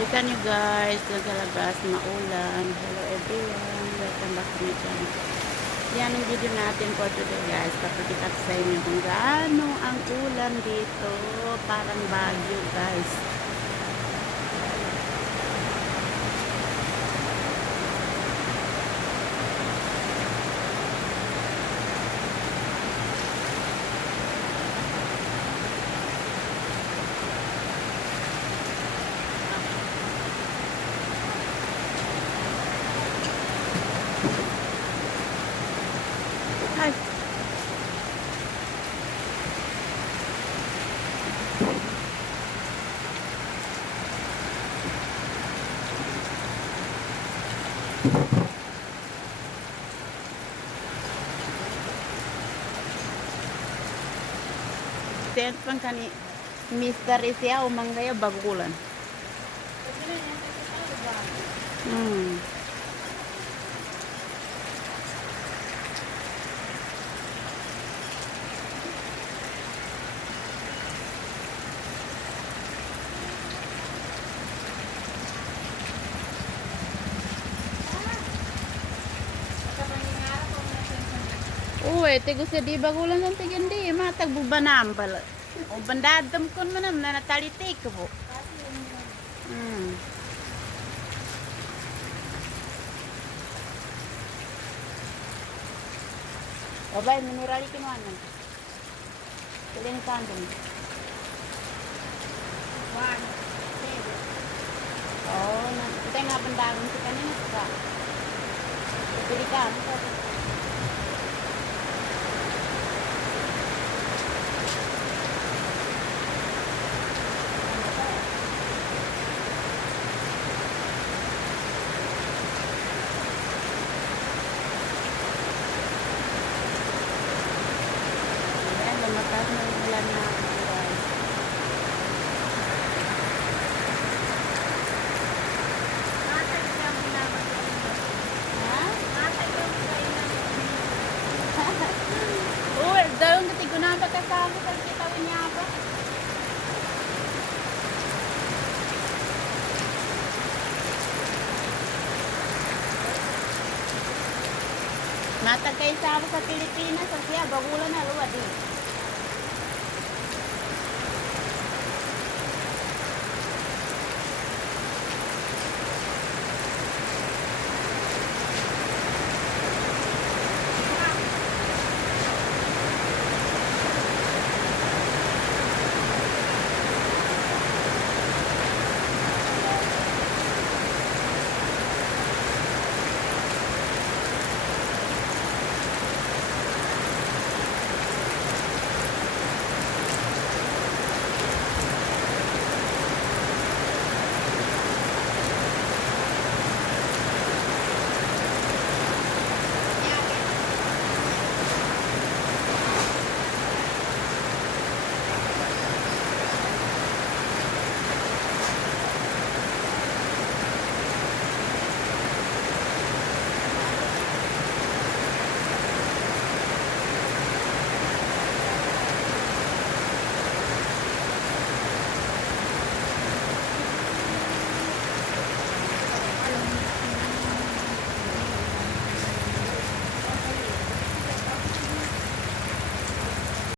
Kita nyo guys, nagalabas, maulan. Hello everyone, welcome back to my channel. Yan ang video natin for today guys. Papakita ko sa inyo kung gaano ang ulan dito. Parang bagyo guys. Ay. Tent pang kani mystery siya umanggaya bagulan. Uy, tigo sa di bagulan ng tigindi, matag bubanam pala. O bandadam kon manam na natalitik po. Babay, minurali kinuan man. Tuloy ni kandong. Oh, kita nga bandagong si kanina sa. Pili ka, ano ka? Lumakas na yung ulan na guys. Uy, daw nga tigo na pagkasama sa kitawin niya ba? Matag kayo sa Pilipinas, siya bagulan na luwad eh.